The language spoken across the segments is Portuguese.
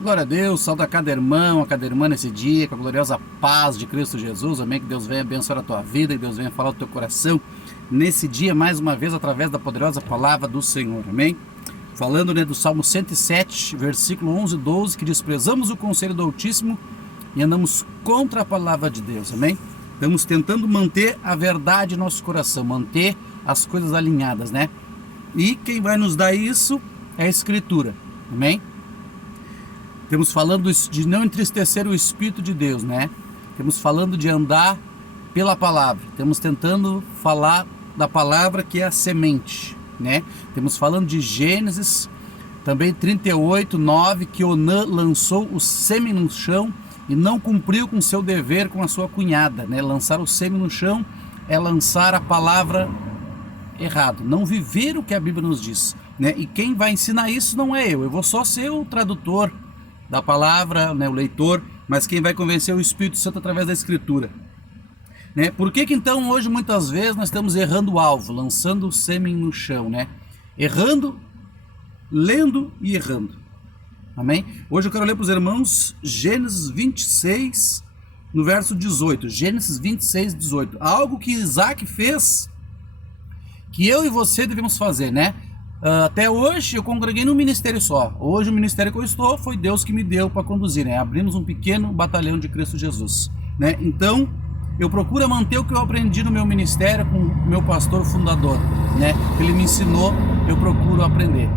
Glória a Deus, salve a cada irmão, a cada irmã nesse dia, com a gloriosa paz de Cristo Jesus, amém, que Deus venha abençoar a tua vida, que Deus venha falar ao teu coração nesse dia, mais uma vez, através da poderosa palavra do Senhor, amém. Falando, do Salmo 107, versículo 11 e 12, que desprezamos o conselho do Altíssimo e andamos contra a palavra de Deus, amém. Estamos tentando manter a verdade em nosso coração, manter as coisas alinhadas, E quem vai nos dar isso é a Escritura, amém. Temos falando de não entristecer o Espírito de Deus, Temos falando de andar pela palavra. Temos tentando falar da palavra que é a semente, Temos falando de Gênesis, também 38, 9, que Onã lançou o sêmen no chão e não cumpriu com seu dever com a sua cunhada, Lançar o sêmen no chão é lançar a palavra errado, não viver o que a Bíblia nos diz, E quem vai ensinar isso não é eu vou só ser o tradutor da palavra, o leitor, mas quem vai convencer é o Espírito Santo através da Escritura. Por que então hoje muitas vezes nós estamos errando o alvo, lançando o sêmen no chão, Errando, lendo e errando. Amém? Hoje eu quero ler para os irmãos Gênesis 26, no verso 18. Gênesis 26, 18. Algo que Isaac fez, que eu e você devemos fazer, Até hoje eu congreguei num ministério só. Hoje o ministério que eu estou foi Deus que me deu para conduzir, Abrimos um pequeno batalhão de Cristo Jesus, Então eu procuro manter o que eu aprendi no meu ministério com o meu pastor fundador, Ele me ensinou, eu procuro aprender,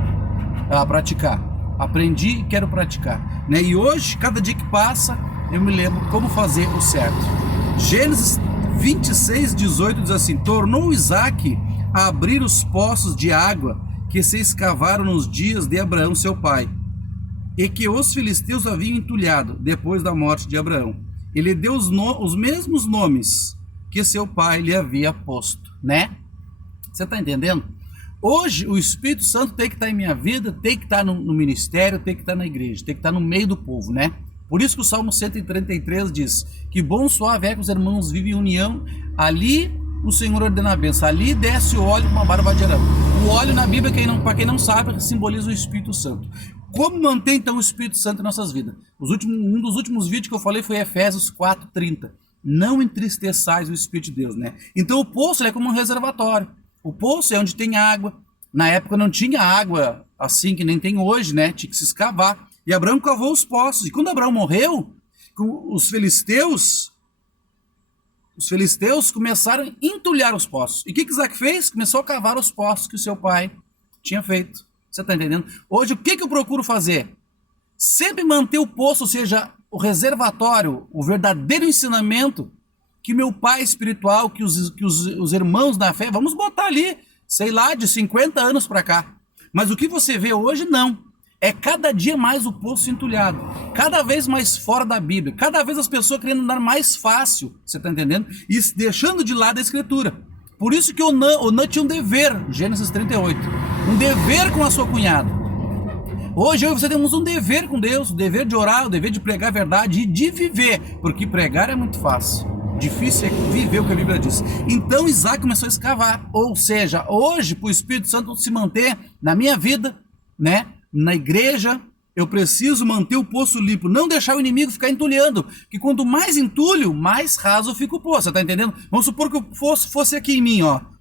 a praticar. Aprendi e quero praticar, E hoje, cada dia que passa, eu me lembro como fazer o certo. Gênesis 26, 18 diz assim: tornou Isaac a abrir os poços de água que se escavaram nos dias de Abraão seu pai, e que os filisteus haviam entulhado depois da morte de Abraão. Ele deu os mesmos nomes que seu pai lhe havia posto, Você está entendendo? Hoje o Espírito Santo tem que estar em minha vida, tem que estar no ministério, tem que estar na igreja, tem que estar no meio do povo, Por isso que o Salmo 133 diz: que bom suave é que os irmãos vivem em união, ali o Senhor ordena a bênção, ali desce o óleo com uma barba de Arão. O óleo na Bíblia, para quem não sabe, simboliza o Espírito Santo. Como manter então o Espírito Santo em nossas vidas? Um dos últimos vídeos que eu falei foi Efésios 4:30. Não entristeçais o Espírito de Deus, Então o poço é como um reservatório. O poço é onde tem água. Na época não tinha água assim que nem tem hoje, Tinha que se escavar. E Abraão cavou os poços. E quando Abraão morreu, os filisteus começaram a entulhar os poços. E o que Isaac fez? Começou a cavar os poços que o seu pai tinha feito. Você está entendendo? Hoje, o que eu procuro fazer? Sempre manter o poço, ou seja, o reservatório, o verdadeiro ensinamento que meu pai espiritual, que os irmãos da fé, vamos botar ali, sei lá, de 50 anos para cá. Mas o que você vê hoje, não. É cada dia mais o poço entulhado, cada vez mais fora da Bíblia, cada vez as pessoas querendo andar mais fácil, você está entendendo? E deixando de lado a Escritura. Por isso que Onã tinha um dever, Gênesis 38, um dever com a sua cunhada. Hoje eu e você temos um dever com Deus, o dever de orar, o dever de pregar a verdade e de viver, porque pregar é muito fácil, difícil é viver o que a Bíblia diz. Então Isaac começou a escavar, ou seja, hoje para o Espírito Santo se manter na minha vida, na igreja, eu preciso manter o poço limpo, não deixar o inimigo ficar entulhando, que quanto mais entulho, mais raso fica o poço, você está entendendo? Vamos supor que o poço fosse aqui em mim,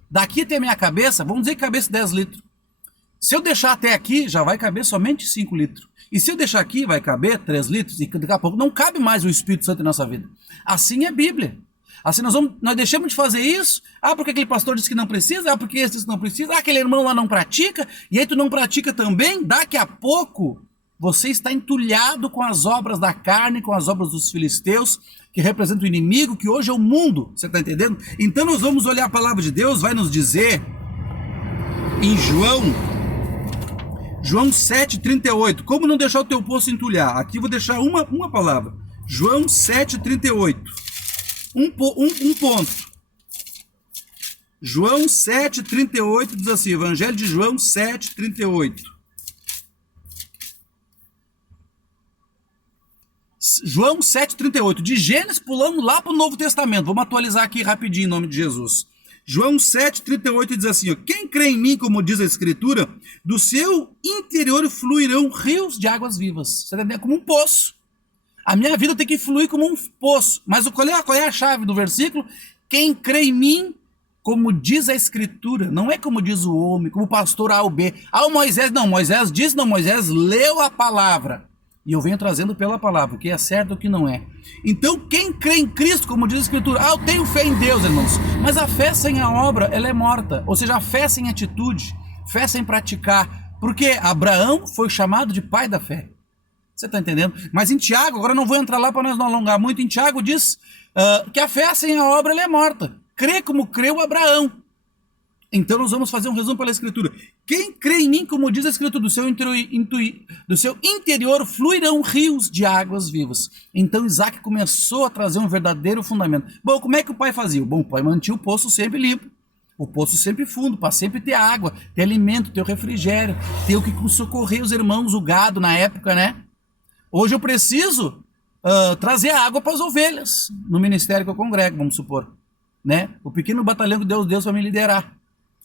daqui até a minha cabeça, vamos dizer que cabeça 10 litros. Se eu deixar até aqui, já vai caber somente 5 litros. E se eu deixar aqui, vai caber 3 litros, e daqui a pouco não cabe mais o Espírito Santo em nossa vida. Assim é a Bíblia. Assim nós deixamos de fazer isso, porque aquele pastor disse que não precisa, porque esse não precisa, aquele irmão lá não pratica, e aí tu não pratica também, daqui a pouco você está entulhado com as obras da carne, com as obras dos filisteus, que representam o inimigo, que hoje é o mundo, você está entendendo? Então nós vamos olhar a palavra de Deus, vai nos dizer, em João 7,38, como não deixar o teu poço entulhar? Aqui eu vou deixar uma palavra, João 7,38. Um ponto. João 7,38 diz assim, Evangelho de João 7,38. João 7,38. De Gênesis pulamos lá para o Novo Testamento. Vamos atualizar aqui rapidinho em nome de Jesus. João 7,38 diz assim, ó, quem crê em mim, como diz a Escritura, do seu interior fluirão rios de águas vivas. Você entendeu? Como um poço. A minha vida tem que fluir como um poço. Mas qual é a chave do versículo? Quem crê em mim, como diz a Escritura, não é como diz o homem, como o pastor A ou B. Ah, o Moisés, não, Moisés disse, não, Moisés leu a palavra. E eu venho trazendo pela palavra, o que é certo e o que não é. Então, quem crê em Cristo, como diz a Escritura, eu tenho fé em Deus, irmãos. Mas a fé sem a obra, ela é morta. Ou seja, a fé sem atitude, fé sem praticar. Porque Abraão foi chamado de pai da fé. Você está entendendo? Mas em Tiago, agora eu não vou entrar lá para nós não alongar muito, em Tiago diz que a fé sem a obra, ela é morta. Crê como creu Abraão. Então nós vamos fazer um resumo pela Escritura. Quem crê em mim, como diz a Escritura, do seu interior fluirão rios de águas vivas. Então Isaac começou a trazer um verdadeiro fundamento. Bom, como é que o pai fazia? Bom, o pai mantinha o poço sempre limpo, o poço sempre fundo, para sempre ter água, ter alimento, ter o refrigério, ter o que socorrer os irmãos, o gado na época, né? Hoje eu preciso trazer água para as ovelhas, no ministério que eu congrego, vamos supor. Né? O pequeno batalhão que Deus deu para me liderar.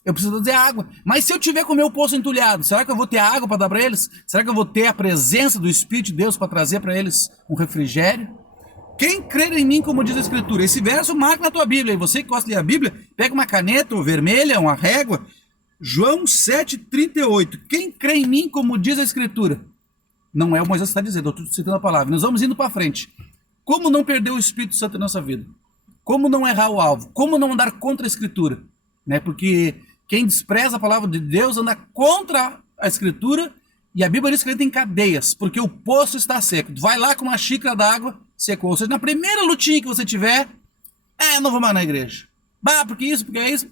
Eu preciso trazer água. Mas se eu tiver com o meu poço entulhado, será que eu vou ter água para dar para eles? Será que eu vou ter a presença do Espírito de Deus para trazer para eles um refrigério? Quem crer em mim, como diz a Escritura, esse verso marca na tua Bíblia. E você que gosta de ler a Bíblia, pega uma caneta ou vermelha, uma régua. João 7,38. Quem crê em mim, como diz a Escritura. Não é o Moisés que está dizendo, eu estou citando a palavra. Nós vamos indo para frente. Como não perder o Espírito Santo em nossa vida? Como não errar o alvo? Como não andar contra a Escritura? Né? Porque quem despreza a palavra de Deus anda contra a Escritura, e a Bíblia diz que ele tem cadeias, porque o poço está seco. Vai lá com uma xícara d'água, secou. Ou seja, na primeira lutinha que você tiver, eu não vou mais na igreja. Bah, porque isso, porque é isso. O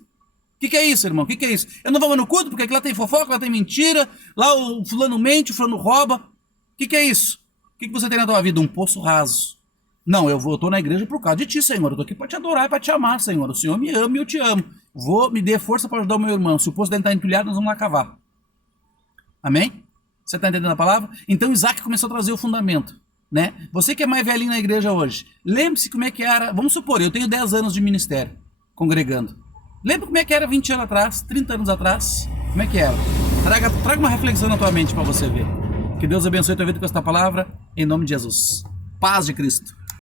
que é isso, irmão? O que é isso? Eu não vou mais no culto, porque aqui lá tem fofoca, lá tem mentira, lá o fulano mente, o fulano rouba. O que é isso? O que você tem na tua vida? Um poço raso. Não, eu estou na igreja por causa de ti, Senhor. Eu estou aqui para te adorar, para te amar, Senhor. O Senhor me ama e eu te amo. Me dê força para ajudar o meu irmão. Se o poço dele está entulhado, nós vamos lá cavar. Amém? Você está entendendo a palavra? Então Isaac começou a trazer o fundamento. Né? Você que é mais velhinho na igreja hoje, lembre-se como é que era. Vamos supor, eu tenho 10 anos de ministério, congregando. Lembra como é que era 20 anos atrás, 30 anos atrás? Como é que era? Traga uma reflexão na tua mente para você ver. Que Deus abençoe a tua vida com esta palavra, em nome de Jesus. Paz de Cristo.